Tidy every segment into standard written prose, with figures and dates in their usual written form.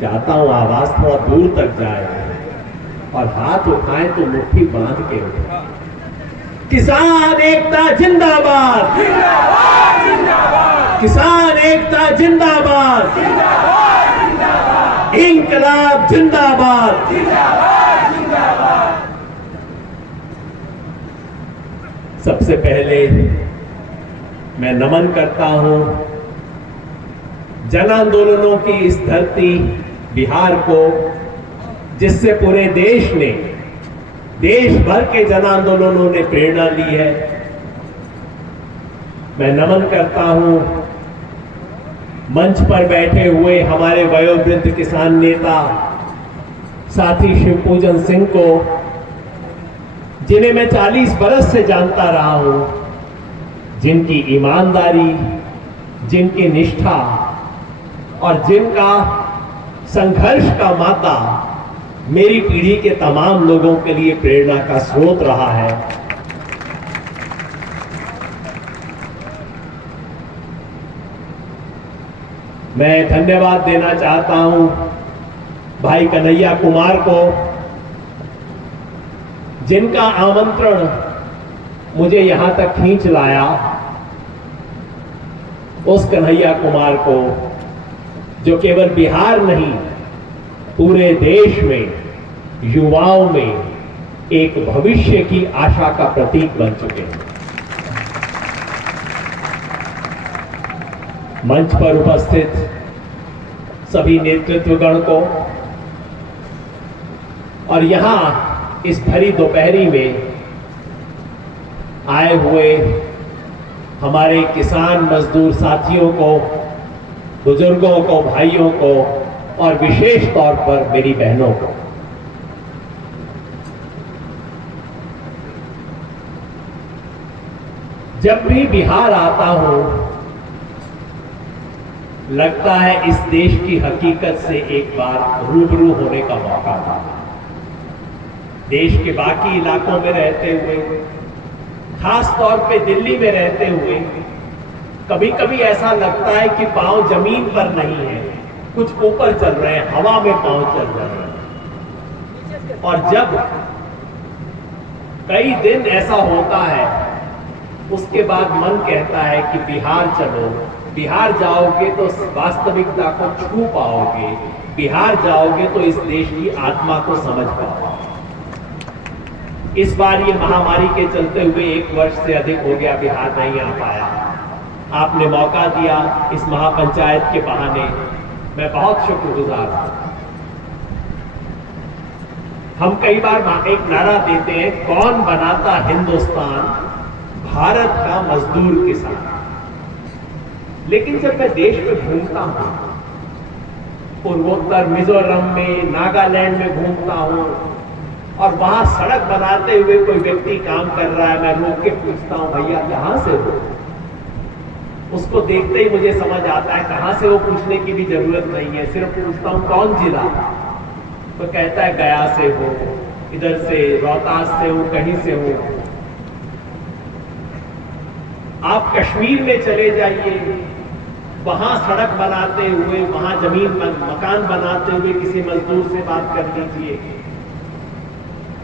चाहता हूं आवाज थोड़ा दूर तक जाए और हाथ उठाएं तो मुट्ठी बांध के उठाएं। किसान एकता जिंदाबाद, जिंदाबाद जिंदाबाद, किसान एकता जिंदाबाद, जिंदाबाद जिंदाबाद, इंकलाब जिंदाबाद। जिंदाबाद जिंदाबाद। सबसे पहले मैं नमन करता हूं जन आंदोलनों की इस धरती बिहार को, जिससे पूरे देश ने, देश भर के जन आंदोलनों ने प्रेरणा ली है। मैं नमन करता हूं मंच पर बैठे हुए हमारे वयोवृद्ध किसान नेता साथी शिवपूजन सिंह को, जिन्हें मैं 40 बरस से जानता रहा हूं, जिनकी ईमानदारी, जिनकी निष्ठा और जिनका संघर्ष का माता मेरी पीढ़ी के तमाम लोगों के लिए प्रेरणा का स्रोत रहा है। मैं धन्यवाद देना चाहता हूं भाई कन्हैया कुमार को, जिनका आमंत्रण मुझे यहां तक खींच लाया। उस कन्हैया कुमार को जो केवल बिहार नहीं, पूरे देश में युवाओं में एक भविष्य की आशा का प्रतीक बन चुके हैं। मंच पर उपस्थित सभी नेतृत्वगण को और यहां इस भरी दोपहरी में आए हुए हमारे किसान मजदूर साथियों को, बुजुर्गों को, भाइयों को और विशेष तौर पर मेरी बहनों को, जब भी बिहार आता हूं लगता है इस देश की हकीकत से एक बार रूबरू होने का मौका था। देश के बाकी इलाकों में रहते हुए, खास तौर पे दिल्ली में रहते हुए, कभी कभी ऐसा लगता है कि पांव जमीन पर नहीं है, कुछ ऊपर चल रहे हैं, हवा में पांव चल रहे हैं। और जब कई दिन ऐसा होता है, उसके बाद मन कहता है कि बिहार चलो। बिहार जाओगे तो वास्तविकता को छू पाओगे, बिहार जाओगे तो इस देश की आत्मा को समझ पाओगे। इस बार ये महामारी के चलते हुए 1 वर्ष से अधिक हो गया बिहार नहीं आ पाया। आपने मौका दिया इस महापंचायत के बहाने, मैं बहुत शुक्रगुजार हूं। हम कई बार एक नारा देते हैं, कौन बनाता हिंदुस्तान, भारत का मजदूर किसान। लेकिन जब मैं देश में घूमता हूं, पूर्वोत्तर मिजोरम में, नागालैंड में घूमता हूं और वहां सड़क बनाते हुए कोई व्यक्ति काम कर रहा है, मैं रोक के पूछता हूं, भैया कहां से हो? उसको देखते ही मुझे समझ आता है कहां से हो पूछने की भी जरूरत नहीं है, सिर्फ पूछता हूं कौन जिला? तो कहता है गया से हो, इधर से रोहतास से हो, कहीं से हो। आप कश्मीर में चले जाइए, वहां सड़क बनाते हुए, वहां जमीन मकान बनाते हुए किसी मजदूर से बात कर लीजिए।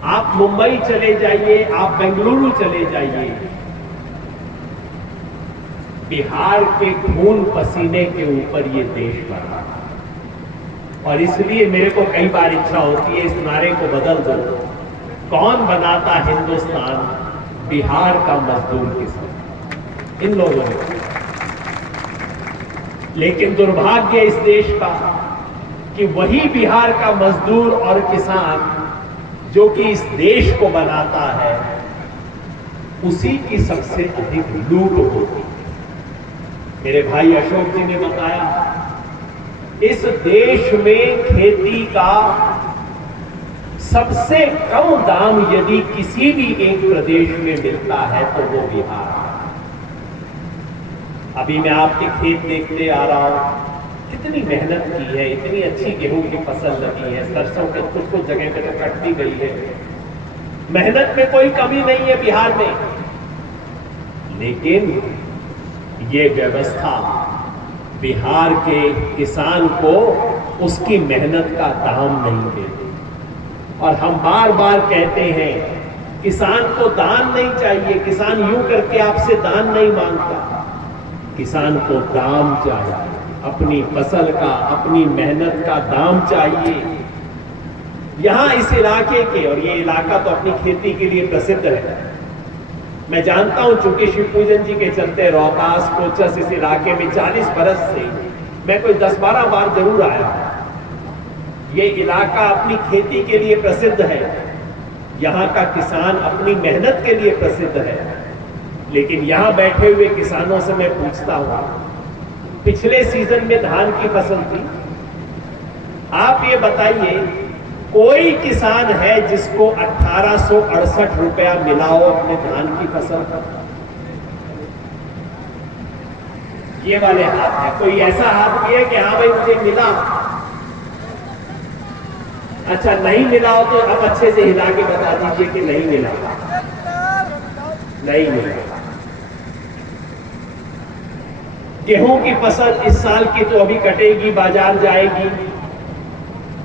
आप मुंबई चले जाइए, आप बेंगलुरु चले जाइए, बिहार के खून पसीने के ऊपर ये देश बना। और इसलिए मेरे को कई बार इच्छा होती है इस नारे को बदल दो, कौन बनाता हिंदुस्तान, बिहार का मजदूर किसान। इन लोगों ने, लेकिन दुर्भाग्य इस देश का कि वही बिहार का मजदूर और किसान जो कि इस देश को बनाता है, उसी की सबसे अधिक लूट होती है। मेरे भाई अशोक जी ने बताया, इस देश में खेती का सबसे कम दाम यदि किसी भी एक प्रदेश में मिलता है तो वो बिहार है। अभी मैं आपके खेत देखते आ रहा हूं, कितनी मेहनत की है, इतनी अच्छी गेहूं की फसल लगी है, सरसों के कुछ जगह पे तो कट भी गई है। मेहनत में कोई कमी नहीं है बिहार में, लेकिन ये व्यवस्था बिहार के किसान को उसकी मेहनत का दाम नहीं देते। और हम बार बार कहते हैं किसान को दान नहीं चाहिए, किसान यूं करके आपसे दान नहीं मांगता, किसान को दाम चाहिए, अपनी फसल का, अपनी मेहनत का दाम चाहिए। यहां इस इलाके के, और ये इलाका तो अपनी खेती के लिए प्रसिद्ध है, मैं जानता हूं चूंकि शिव पूजन जी के चलते रोहतास कोचस इस इलाके में 40 बरस से मैं कोई 10-12 बार जरूर आया। ये इलाका अपनी खेती के लिए प्रसिद्ध है, यहाँ का किसान अपनी मेहनत के लिए प्रसिद्ध है। लेकिन यहाँ बैठे हुए किसानों से मैं पूछता हूँ, पिछले सीजन में धान की फसल थी, आप ये बताइए कोई किसान है जिसको 1868 रुपया मिला हो अपने धान की फसल का? ये वाले हाथ है, कोई ऐसा हाथ भी है कि हाँ भाई मुझे मिला? अच्छा नहीं मिला हो तो अब अच्छे से हिला के बता दीजिए कि नहीं मिला, नहीं मिला। गेहूं की फसल इस साल की तो अभी कटेगी, बाजार जाएगी।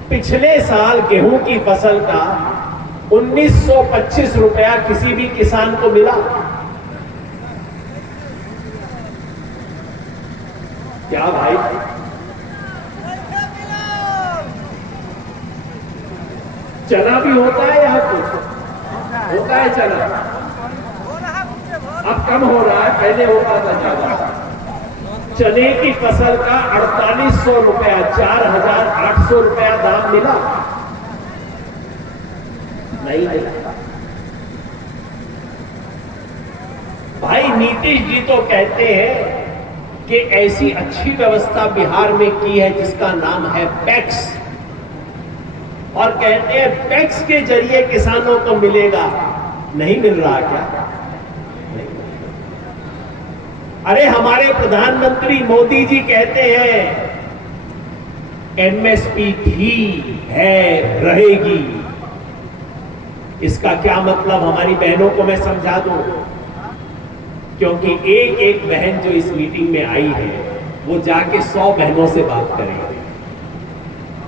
पिछले साल गेहूं की फसल का 1925 रुपया किसी भी किसान को मिला? क्या भाई? चना भी होता है यहाँ कुछ होता है चना, अब कम हो रहा है, पहले होता था ज्यादा। चने की फसल का 4800 रुपया, 4800 रुपया दाम मिला? नहीं मिला। भाई नीतीश जी तो कहते हैं कि ऐसी अच्छी व्यवस्था बिहार में की है जिसका नाम है पैक्स, और कहते हैं पैक्स के जरिए किसानों को मिलेगा। नहीं मिल रहा क्या? अरे हमारे प्रधानमंत्री मोदी जी कहते हैं एमएसपी थी, है, रहेगी। इसका क्या मतलब हमारी बहनों को मैं समझा दूं, क्योंकि एक एक बहन जो इस मीटिंग में आई है वो जाके 100 बहनों से बात करेगी।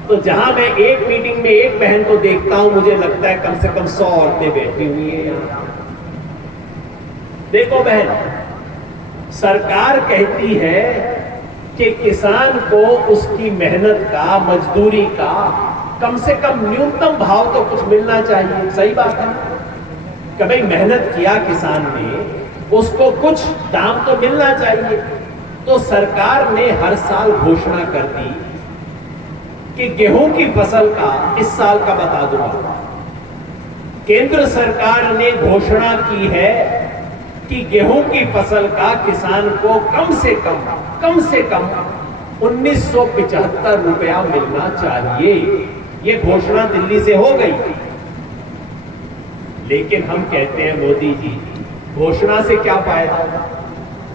तो जहां मैं एक मीटिंग में एक बहन को देखता हूं, मुझे लगता है कम से कम 100 औरतें बैठी हुई हैं। देखो बहन, सरकार कहती है कि किसान को उसकी मेहनत का, मजदूरी का कम से कम न्यूनतम भाव तो कुछ मिलना चाहिए। सही बात है कि भाई मेहनत किया किसान ने, उसको कुछ दाम तो मिलना चाहिए। तो सरकार ने हर साल घोषणा कर दी कि गेहूं की फसल का, इस साल का बता दूंगा, केंद्र सरकार ने घोषणा की है कि गेहूं की फसल का किसान को कम से कम 1975 रुपया मिलना चाहिए। यह घोषणा दिल्ली से हो गई। लेकिन हम कहते हैं मोदी जी, घोषणा से क्या फायदा,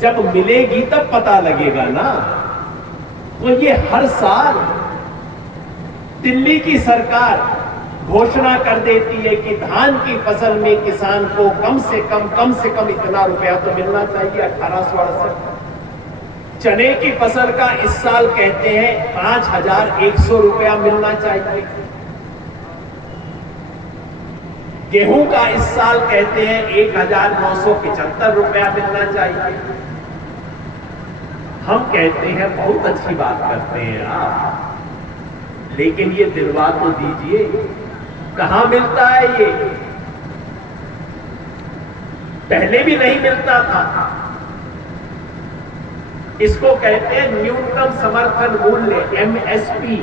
जब मिलेगी तब पता लगेगा ना। तो ये हर साल दिल्ली की सरकार घोषणा कर देती है कि धान की फसल में किसान को कम से कम इतना रुपया तो मिलना चाहिए, 1868। चने की फसल का इस साल कहते हैं 5100 रुपया मिलना चाहिए। गेहूं का इस साल कहते हैं 1975 रुपया मिलना चाहिए। हम कहते हैं बहुत अच्छी बात करते हैं आप, लेकिन ये दिलवा तो दीजिए, कहां मिलता है ये? पहले भी नहीं मिलता था। इसको कहते हैं न्यूनतम समर्थन मूल्य, एमएसपी।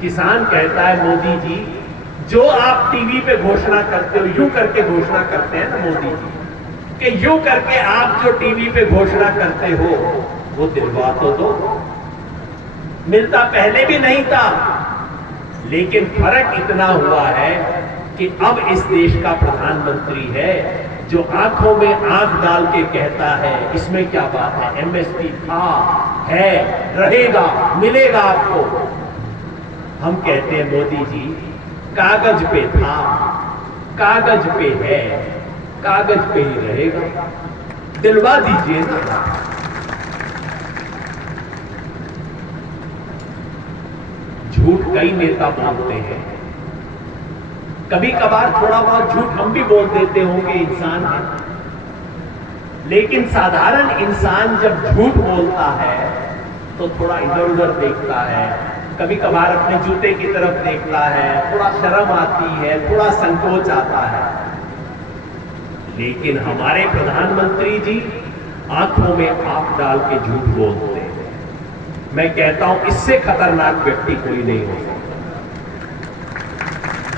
किसान कहता है मोदी जी, जो आप टीवी पे घोषणा करते हो, यूं करके घोषणा करते हैं ना मोदी जी, कि यूं करके आप जो टीवी पे घोषणा करते हो वो दिलवा तो दो। मिलता पहले भी नहीं था, लेकिन फर्क इतना हुआ है कि अब इस देश का प्रधानमंत्री है जो आंखों में आंख डाल के कहता है इसमें क्या बात है, एमएसपी था, है, रहेगा, मिलेगा आपको। हम कहते हैं मोदी जी, कागज पे था, कागज पे है, कागज पे ही रहेगा, दिलवा दीजिए ना। झूठ कई नेता बोलते हैं, कभी कभार थोड़ा बहुत झूठ हम भी बोल देते होंगे, इंसान है। लेकिन साधारण इंसान जब झूठ बोलता है तो थोड़ा इधर उधर देखता है, कभी कभार अपने जूते की तरफ देखता है, थोड़ा शर्म आती है, थोड़ा संकोच आता है। लेकिन हमारे प्रधानमंत्री जी आंखों में आंख डाल के झूठ बोलते हैं। मैं कहता हूं इससे खतरनाक व्यक्ति कोई नहीं हो सकता।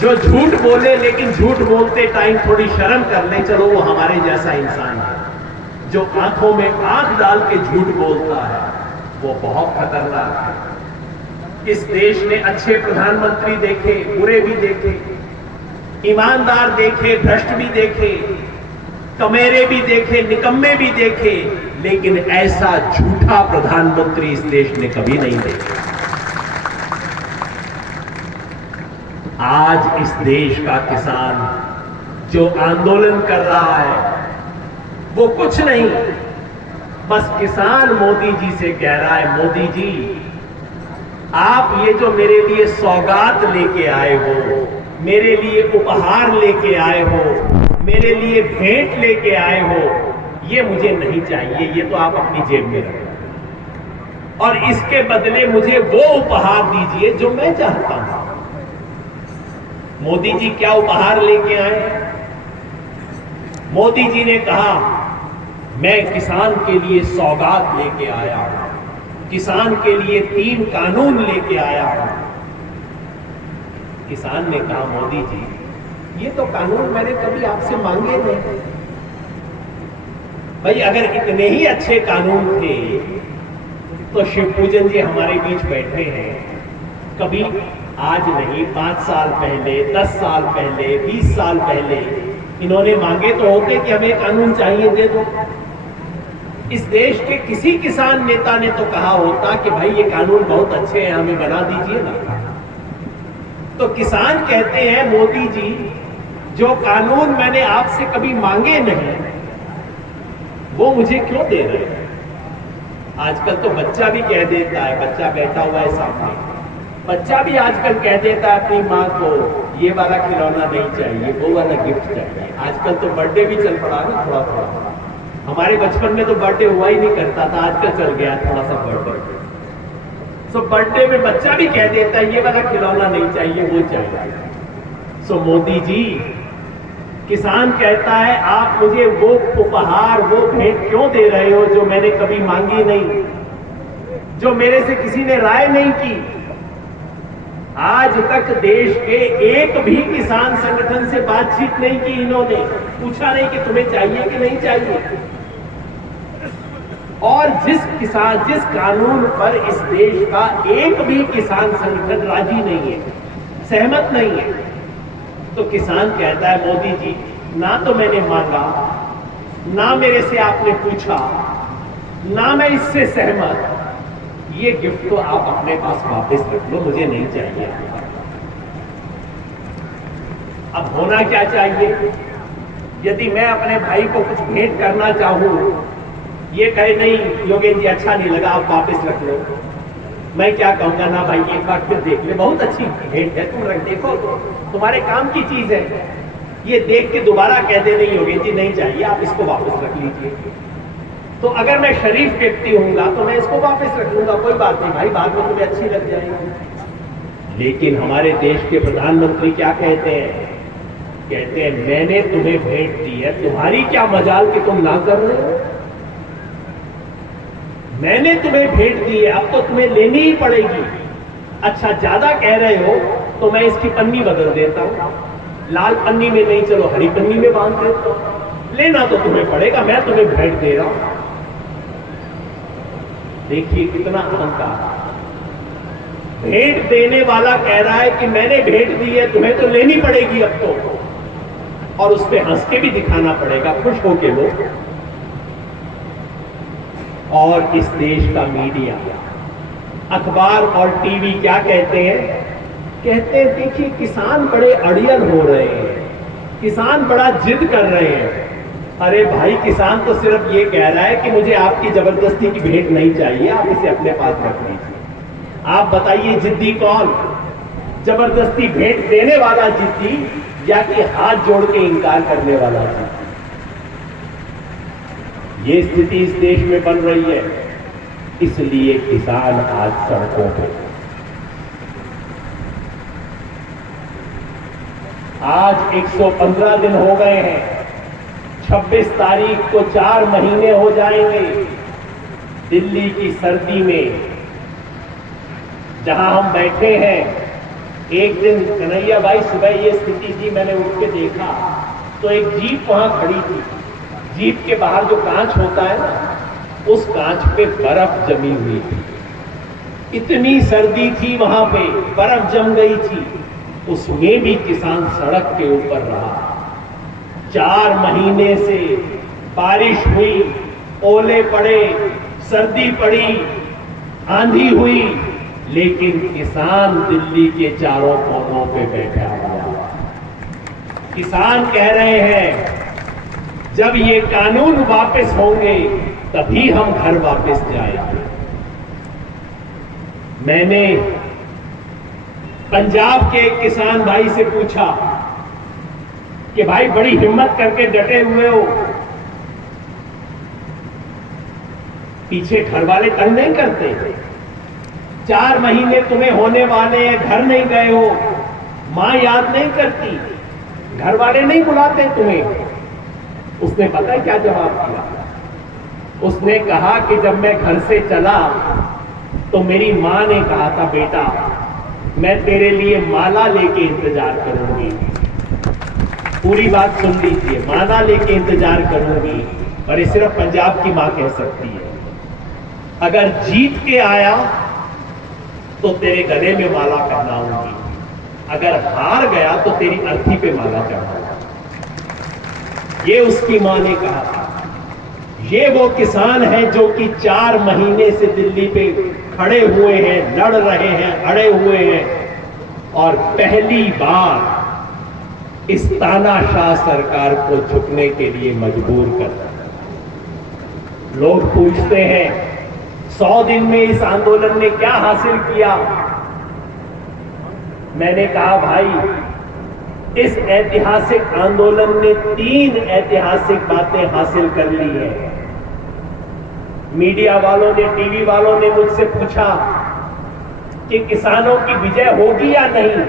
जो झूठ बोले लेकिन झूठ बोलते टाइम थोड़ी शर्म कर ले, चलो वो हमारे जैसा इंसान है। जो आंखों में आंख डाल के झूठ बोलता है वो बहुत खतरनाक है। इस देश ने अच्छे प्रधानमंत्री देखे, बुरे भी देखे, ईमानदार देखे, भ्रष्ट भी देखे, कमेरे भी देखे, निकम्मे भी देखे, लेकिन ऐसा झूठा प्रधानमंत्री इस देश ने कभी नहीं देखा। आज इस देश का किसान जो आंदोलन कर रहा है वो कुछ नहीं, बस किसान मोदी जी से कह रहा है, मोदी जी आप ये जो मेरे लिए सौगात लेके आए हो, मेरे लिए उपहार लेके आए हो, मेरे लिए भेंट लेके आए हो, ये मुझे नहीं चाहिए, ये तो आप अपनी जेब में रखो और इसके बदले मुझे वो उपहार दीजिए जो मैं चाहता हूं। मोदी जी क्या उपहार लेके आए? मोदी जी ने कहा मैं किसान के लिए सौगात लेके आया हूं, किसान के लिए 3 कानून लेके आया हूं। किसान ने कहा मोदी जी ये तो कानून मैंने कभी आपसे मांगे नहीं। भाई अगर इतने ही अच्छे कानून थे तो शिवपूजन जी हमारे बीच बैठे हैं, कभी आज नहीं 5 साल पहले, 10 साल पहले, 20 साल पहले इन्होंने मांगे तो होते कि हमें कानून चाहिए, दे दो। इस देश के किसी किसान नेता ने तो कहा होता कि भाई ये कानून बहुत अच्छे हैं, हमें बना दीजिए ना। तो किसान कहते हैं मोदी जी जो कानून मैंने आपसे कभी मांगे नहीं वो मुझे क्यों दे रहे हैं? आजकल तो बच्चा भी कह देता है, बच्चा बैठा हुआ है सामने, बच्चा भी आजकल कह देता है अपनी माँ को ये वाला खिलौना नहीं चाहिए, वो वाला गिफ्ट चाहिए। आजकल तो बर्थडे भी चल पड़ा ना थोड़ा थोड़ा। हमारे बचपन में तो बर्थडे हुआ ही नहीं करता था, आजकल चल गया थोड़ा सा बर्थडे। सो बर्थडे में बच्चा भी कह देता है ये वाला खिलौना नहीं चाहिए, वो चाहिए। सो मोदी जी किसान कहता है आप मुझे वो उपहार, वो भेंट क्यों दे रहे हो जो मैंने कभी मांगी नहीं, जो मेरे से किसी ने राय नहीं की। आज तक देश के एक भी किसान संगठन से बातचीत नहीं की इन्होंने, पूछा नहीं कि तुम्हें चाहिए कि नहीं चाहिए। और जिस कानून पर इस देश का एक भी किसान संगठन राजी नहीं है, सहमत नहीं है, तो किसान कहता है मोदी जी ना तो मैंने मांगा, ना मेरे से आपने पूछा, ना मैं इससे सहमत, ये गिफ्ट तो आप अपने पास वापस रख लो, मुझे नहीं चाहिए। अब होना क्या चाहिए? यदि मैं अपने भाई को कुछ भेंट करना चाहूं, ये कहे नहीं योगेंद्र जी अच्छा नहीं लगा आप वापस रख लो, मैं क्या कहूंगा ना भाई एक बार फिर देख ले, बहुत अच्छी भेंट है, तुम रख देखो, तुम्हारे काम की चीज है। ये देख के दोबारा कह दे नहीं योगेंद्र जी नहीं चाहिए, आप इसको वापस रख लीजिए। तो अगर मैं शरीफ व्यक्ति हूंगा तो मैं इसको वापस रख लूंगा, कोई बात नहीं भाई, बाद में तुम्हें अच्छी लग जाएगी। लेकिन हमारे देश के प्रधानमंत्री क्या कहते हैं? कहते हैं मैंने तुम्हें भेंट दी है, तुम्हारी क्या मजाल कि तुम ना कर रहे हो। मैंने तुम्हें भेंट दी है, अब तो तुम्हें लेनी ही पड़ेगी। अच्छा ज्यादा कह रहे हो तो मैं इसकी पन्नी बदल देता हूं, लाल पन्नी में नहीं, चलो हरी पन्नी में बांध देता हूं, लेना तो तुम्हें पड़ेगा, मैं तुम्हें भेंट दे रहा हूं। देखिए कितना अहंकार। भेंट देने वाला कह रहा है कि मैंने भेंट दी है, तुम्हें तो लेनी पड़ेगी अब तो, और उस पर हंस के भी दिखाना पड़ेगा, खुश होके लो। और इस देश का मीडिया, अखबार और टीवी क्या कहते हैं? कहते हैं देखिए किसान बड़े अड़ियल हो रहे हैं, किसान बड़ा जिद कर रहे हैं। अरे भाई किसान तो सिर्फ ये कह रहा है कि मुझे आपकी जबरदस्ती की भेंट नहीं चाहिए, आप इसे अपने पास रख लीजिए। आप बताइए जिद्दी कौन? जबरदस्ती भेंट देने वाला जिद्दी या कि हाथ जोड़ के इंकार करने वाला जिद्दी? ये स्थिति इस देश में बन रही है, इसलिए किसान आज सड़कों पे। आज 115 दिन हो गए हैं, 26 तारीख को 4 महीने हो जाएंगे दिल्ली की सर्दी में जहां हम बैठे हैं। एक दिन कन्हैया भाई सुबह ये स्थिति थी, मैंने उठ के देखा तो एक जीप वहां खड़ी थी। जीप के बाहर जो कांच होता है ना, उस कांच पे बर्फ जमी हुई थी। इतनी सर्दी थी वहां पे, बर्फ जम गई थी, उसमें भी किसान सड़क के ऊपर रहा। 4 महीने से बारिश हुई, ओले पड़े, सर्दी पड़ी, आंधी हुई, लेकिन किसान दिल्ली के चारों कोनों पे बैठा हुआ। किसान कह रहे हैं जब ये कानून वापस होंगे तभी हम घर वापस जाएंगे। मैंने पंजाब के एक किसान भाई से पूछा कि भाई बड़ी हिम्मत करके डटे हुए हो, पीछे घर वाले तंग नहीं करते? 4 महीने तुम्हें होने वाले हैं, घर नहीं गए हो, मां याद नहीं करती, घर वाले नहीं बुलाते तुम्हें? उसने पता है क्या जवाब दिया? उसने कहा कि जब मैं घर से चला तो मेरी मां ने कहा था, बेटा मैं तेरे लिए माला लेके इंतजार करूंगी। पूरी बात सुन लीजिए, माला लेके इंतजार करूंगी। और ये सिर्फ पंजाब की मां कह सकती है। अगर जीत के आया तो तेरे गले में माला पहनाऊंगी, अगर हार गया तो तेरी अर्थी पे माला चढ़ाऊंगा। ये उसकी मां ने कहा था। ये वो किसान है जो कि 4 महीने से दिल्ली पे खड़े हुए हैं, लड़ रहे हैं, अड़े हुए हैं और पहली बार इस तानाशाह सरकार को झुकने के लिए मजबूर कर रहे हैं। लोग पूछते हैं 100 दिन में इस आंदोलन ने क्या हासिल किया? मैंने कहा भाई इस ऐतिहासिक आंदोलन ने 3 ऐतिहासिक बातें हासिल कर ली हैं। मीडिया वालों ने, टीवी वालों ने मुझसे पूछा कि किसानों की विजय होगी या नहीं।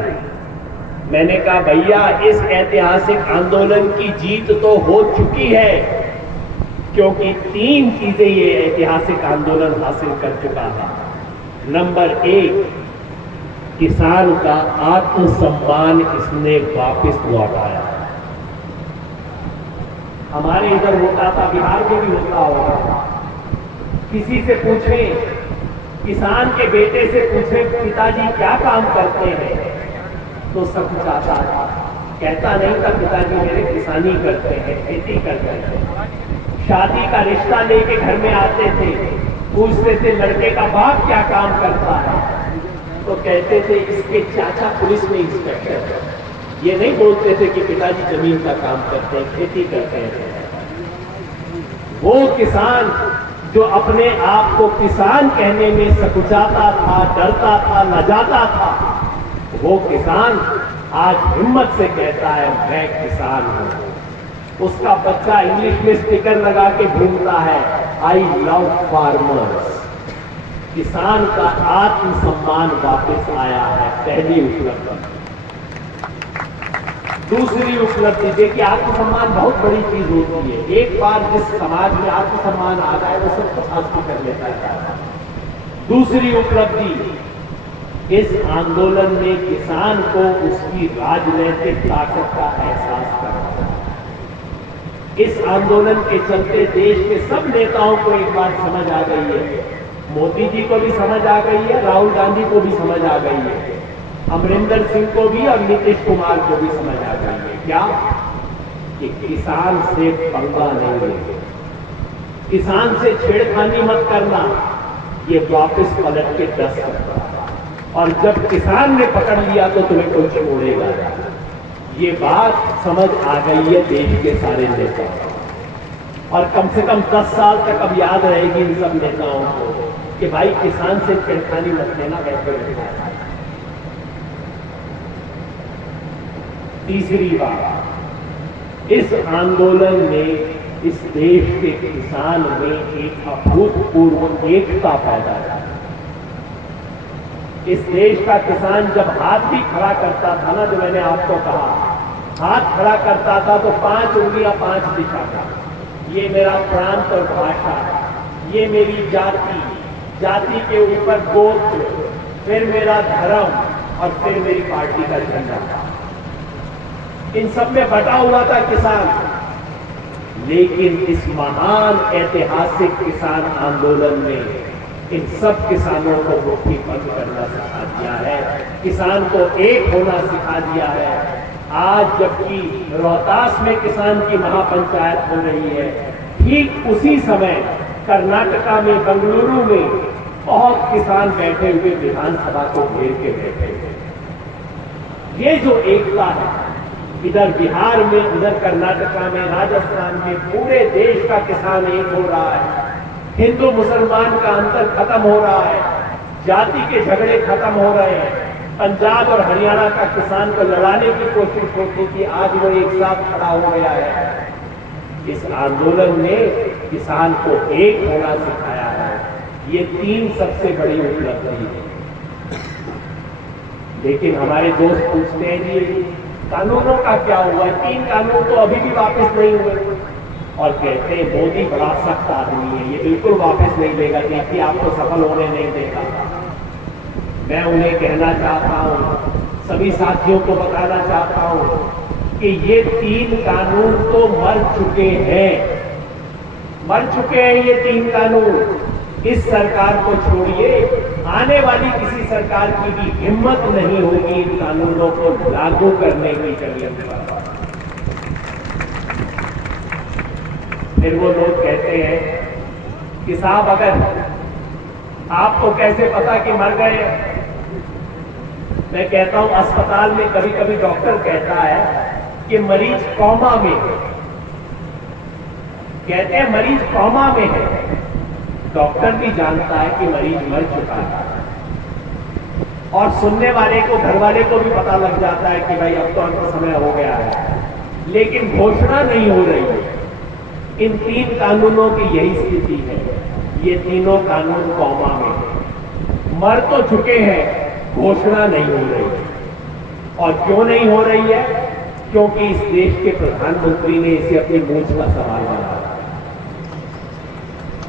मैंने कहा भैया इस ऐतिहासिक आंदोलन की जीत तो हो चुकी है, क्योंकि 3 चीजें ये ऐतिहासिक आंदोलन हासिल कर चुका है। नंबर 1, किसान का आत्मसम्मान इसने वापस लौटाया। हमारे इधर होता था, बिहार में भी होता होगा, किसी से पूछें, किसान के बेटे से पूछें पिताजी क्या काम करते हैं, तो सकुचाता था, कहता नहीं था पिताजी मेरे किसानी करते हैं, खेती करते हैं। शादी का रिश्ता लेके घर में आते थे, पूछते थे लड़के का बाप क्या काम करता है, तो कहते थे इसके चाचा पुलिस में इंस्पेक्टर है। ये नहीं बोलते थे कि पिताजी जमीन का काम करते हैं, खेती करते हैं। वो किसान जो अपने आप को किसान कहने में सकुचाता था, डरता था, लजाता था, वो किसान आज हिम्मत से कहता है मैं किसान हूं। उसका बच्चा इंग्लिश में स्टिकर लगा के घूमता है, आई लव फार्मर्स। किसान का आत्मसम्मान वापस आया है, पहली उपलब्धि। दूसरी उपलब्धि देखिए, आत्मसम्मान बहुत बड़ी चीज होती है। एक बार जिस समाज में आत्मसम्मान आ जाए वो सब कुछ हासिल कर लेता है। दूसरी उपलब्धि, इस आंदोलन ने किसान को उसकी राजनीतिक ताकत का एहसास कराया। इस आंदोलन के चलते देश के सब नेताओं को एक बात समझ आ गई है, मोदी जी को भी समझ आ गई है, राहुल गांधी को भी समझ आ गई है, अमरिंदर सिंह को भी और नीतीश कुमार को भी समझ आ गई है। क्या? कि किसान से पंगा नहीं लेंगे, किसान से छेड़खानी मत करना, ये वापस पलट के 10 सकता है। और जब किसान ने पकड़ लिया तो तुम्हें कोई छोड़ेगा। ये बात समझ आ गई है देश के सारे नेताओं, और कम से कम 10 साल तक अब याद रहेगी इन सब नेताओं को कि भाई किसान से छेड़खानी मत लेना बैठे बैठे। तीसरी बात, इस आंदोलन में इस देश के किसान में एक अभूतपूर्व एकता पैदा हुई। इस देश का किसान जब हाथ भी खड़ा करता था ना, जो मैंने आपको कहा, हाथ खड़ा करता था तो 5 उंगलियां 5 दिशा था। ये मेरा प्रांत और भाषा, ये मेरी जाति, जाति के ऊपर गोत्र, फिर मेरा धर्म और फिर मेरी पार्टी का झंडा। इन सब में बटा हुआ था किसान। लेकिन इस महान ऐतिहासिक किसान आंदोलन में इन सब किसानों को मुट्ठी बंद करना सिखा दिया है, किसान को एक होना सिखा दिया है। आज जबकि रोहतास में किसान की महापंचायत हो रही है, ठीक उसी समय कर्नाटका में बेंगलुरु में बहुत किसान बैठे हुए विधानसभा को घेर के बैठे हुए। ये जो एकता है, इधर बिहार में, उधर कर्नाटका में, राजस्थान में, पूरे देश का किसान एक हो रहा है। हिंदू मुसलमान का अंतर खत्म हो रहा है, जाति के झगड़े खत्म हो रहे हैं। पंजाब और हरियाणा का किसान को लड़ाने की कोशिश होती थी, आज वो एक साथ खड़ा हो गया है। इस आंदोलन ने किसान को एक होना सिखाया है। ये 3 सबसे बड़ी उपलब्धि है। लेकिन हमारे दोस्त पूछते हैं जी कानूनों का क्या हुआ? 3 कानून तो अभी भी वापस नहीं हुए, और कहते हैं मोदी बड़ा सख्त आदमी है, ये बिल्कुल वापस नहीं लेगा, क्योंकि आपको सफल होने नहीं देगा। मैं उन्हें कहना चाहता हूं, सभी साथियों को बताना चाहता हूं कि ये 3 कानून तो मर चुके हैं, मर चुके हैं ये 3 कानून। इस सरकार को छोड़िए, आने वाली किसी सरकार की भी हिम्मत नहीं होगी इन कानूनों को लागू करने की जमीन पर। फिर वो लोग कहते हैं कि साहब अगर आपको कैसे पता कि मर गए? मैं कहता हूं अस्पताल में कभी कभी डॉक्टर कहता है कि मरीज कोमा में है, कहते हैं मरीज कोमा में है। डॉक्टर भी जानता है कि मरीज मर चुका है, और सुनने वाले को, घर वाले को भी पता लग जाता है कि भाई अब तो अंत समय हो गया है, लेकिन घोषणा नहीं हो रही है। इन 3 कानूनों की यही स्थिति है, ये तीनों कानून कोमा में है, मर तो चुके हैं, घोषणा नहीं हो रही है। और क्यों नहीं हो रही है? क्योंकि इस देश के प्रधानमंत्री ने इसे अपनी मूंछ का सवाल बनाया,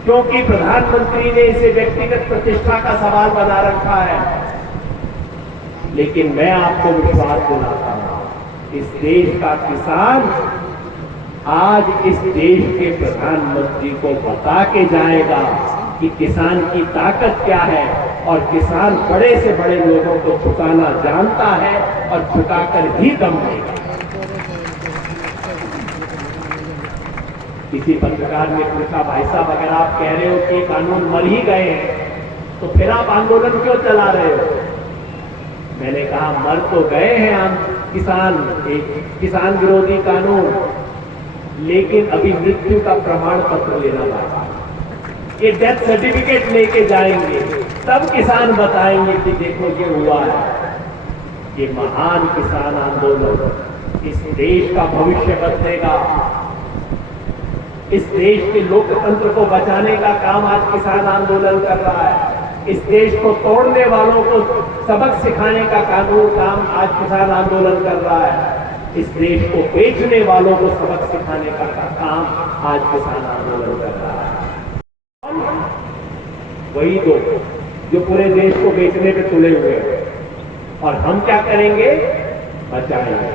क्योंकि प्रधानमंत्री ने इसे व्यक्तिगत प्रतिष्ठा का सवाल बना रखा है। लेकिन मैं आपको विश्वास दिलाता हूं, इस देश का किसान आज इस देश के प्रधानमंत्री को बता के जाएगा कि किसान की ताकत क्या है, और किसान बड़े से बड़े लोगों को झुकाना जानता है और झुकाकर भी दम देगा। किसी पत्रकार ने पूछा, भाई साहब अगर आप कह रहे हो कि कानून मर ही गए हैं, तो फिर आप आंदोलन क्यों चला रहे हो? मैंने कहा मर तो गए हैं हम किसान, एक किसान विरोधी कानून, लेकिन अभी मृत्यु का प्रमाण पत्र लेना बाकी। ये डेथ सर्टिफिकेट लेके जाएंगे, तब किसान बताएंगे कि देखो ये हुआ है। ये महान किसान आंदोलन इस देश का भविष्य बदलेगा। इस देश के लोकतंत्र को बचाने का काम आज किसान आंदोलन कर रहा है। इस देश को तोड़ने वालों को सबक सिखाने का काम आज किसान आंदोलन कर रहा है। इस देश को बेचने वालों को सबक सिखाने का काम आज किसान आंदोलन कर रहा है। वही दो जो पूरे देश को बेचने पे तुले हुए हैं, और हम क्या करेंगे? बचाएंगे।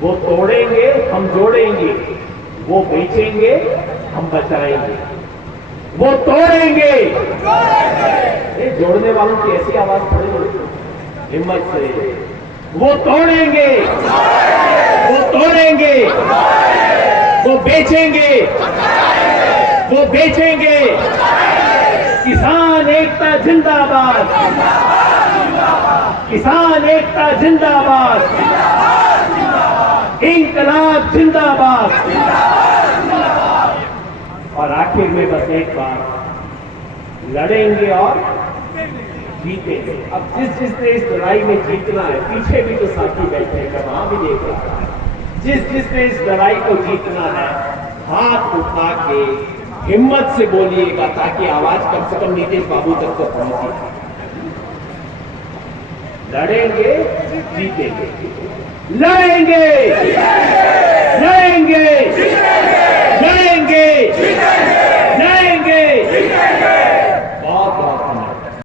वो तोड़ेंगे, हम जोड़ेंगे। वो बेचेंगे, हम बचाएंगे। वो तोड़ेंगे, जोड़ने वालों की ऐसी आवाज पड़ेगी हिम्मत से। वो तोड़ेंगे, वो तोड़ेंगे, वो बेचेंगे, वो बेचेंगे। किसान एकता जिंदाबाद, किसान एकता जिंदाबाद, इंकलाब जिंदाबाद। और आखिर में बस एक बात, लड़ेंगे और जीतेंगे। अब जिसने इस लड़ाई में जीतना है, पीछे भी तो साथी बैठे हैं, मैं वहां भी देख रहा था, जिसने इस लड़ाई को जीतना है, हाथ उठा के हिम्मत से बोलिएगा ताकि आवाज कम से कम नीतीश बाबू तक तो पहुंचे। लड़ेंगे जीतेंगे, लड़ेंगे